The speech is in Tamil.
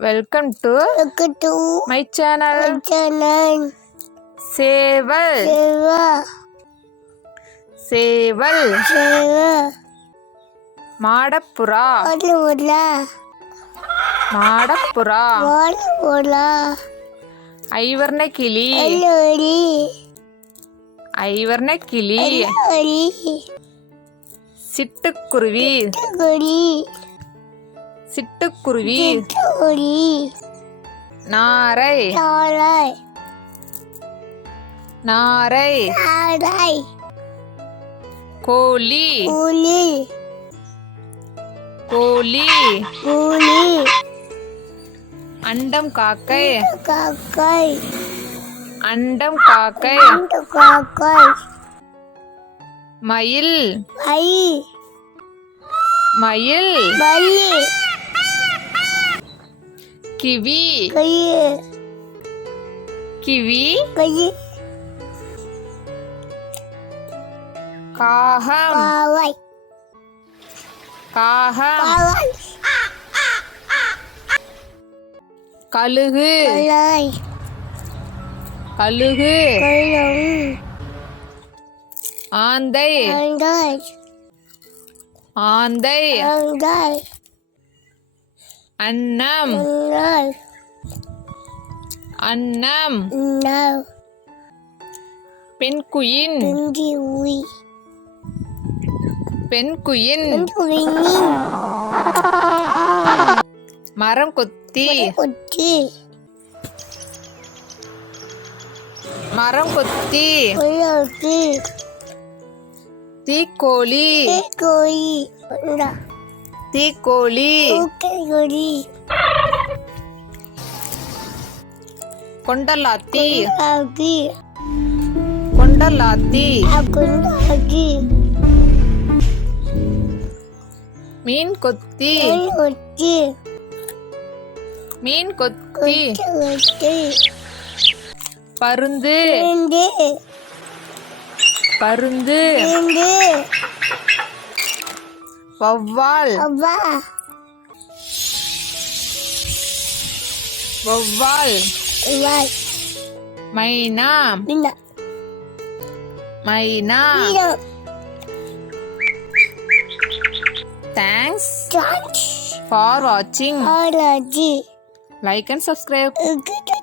Welcome to to my channel Janan சேவல் சேவல் மாடப்புறா மாடப்புறா ஐவர்ண கிளி ஐவர்ண கிளி சிட்டுக்குருவி சிட்டுக்குருவி நாரை நாரை கோழி Uli கோழி Uli அண்டம் காக்கை Kakai அண்டம் காக்கை Kakai மயில் மயில் Bali கிவி கிவி காகம் காகம் கழுகு கழுகு ஆந்தை ஆந்தை அன்னம் அன்னம் பெண்குயின் பெண்குயின் மரம் கொத்தி மரம் கொத்தி தீக்கோழி Unda தீக்கோழி. கொண்டலாத்தி. கொண்டலாத்தி. மீன் கொத்தி. மீன் கொத்தி. பருந்து. பருந்து. வௌவால் Abba வௌவால் Right மைனா Bina மைனா Bina தேங்க்ஸ் Touch ஃபார் வாட்சிங் Allergy like and subscribe Good